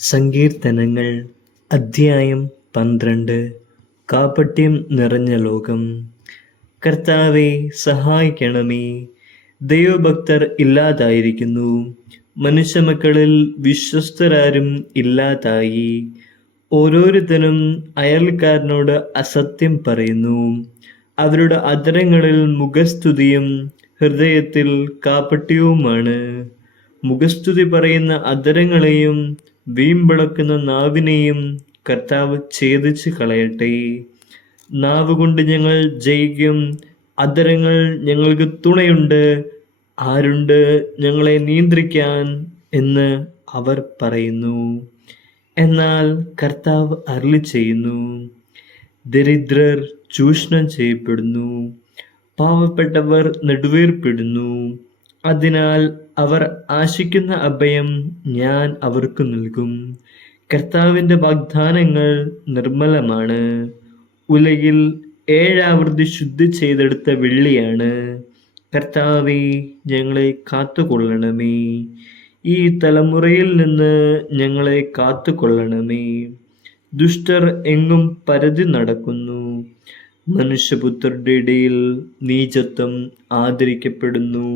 സങ്കീർത്തനങ്ങൾ അധ്യായം 12. കാപട്യം നിറഞ്ഞ ലോകം. കർത്താവെ, സഹായിക്കണമേ. ദൈവഭക്തർ ഇല്ലാതായിരിക്കുന്നു, മനുഷ്യമക്കളിൽ വിശ്വസ്തരാരും ഇല്ലാതായി. ഓരോരുത്തനും അയൽക്കാരനോട് അസത്യം പറയുന്നു. അവരുടെ അധരങ്ങളിൽ മുഖസ്തുതിയും ഹൃദയത്തിൽ കാപട്യവുമാണ്. മുഖസ്തുതി പറയുന്ന അധരങ്ങളെയും വീമ്പിളക്കുന്ന നാവിനെയും കർത്താവ് ഛേദിച്ച് കളയട്ടെ. നാവുകൊണ്ട് ഞങ്ങൾ ജയിക്കും, അധരങ്ങൾ ഞങ്ങൾക്ക് തുണയുണ്ട്, ആരുണ്ട് ഞങ്ങളെ നിയന്ത്രിക്കാൻ എന്ന് അവർ പറയുന്നു. എന്നാൽ കർത്താവ് അരുളിച്ചെയ്യുന്നു, ദരിദ്രർ ചൂഷണം ചെയ്യപ്പെടുന്നു, പാവപ്പെട്ടവർ നെടുവീർപ്പിടുന്നു. അതിനാൽ അവർ ആശിക്കുന്ന അഭയം ഞാൻ അവർക്ക് നൽകും. കർത്താവിൻ്റെ വാഗ്ദാനങ്ങൾ നിർമ്മലമാണ്, ഉലകിൽ 7 ആവൃത്തി ശുദ്ധി ചെയ്തെടുത്ത വെള്ളിയാണ്. കർത്താവേ, ഞങ്ങളെ കാത്തുകൊള്ളണമേ. ഈ തലമുറയിൽ നിന്ന് ഞങ്ങളെ കാത്തുകൊള്ളണമേ. ദുഷ്ടർ എങ്ങും പരതി നടക്കുന്നു, മനുഷ്യപുത്രരുടെ ഇടയിൽ നീചത്വം ആദരിക്കപ്പെടുന്നു.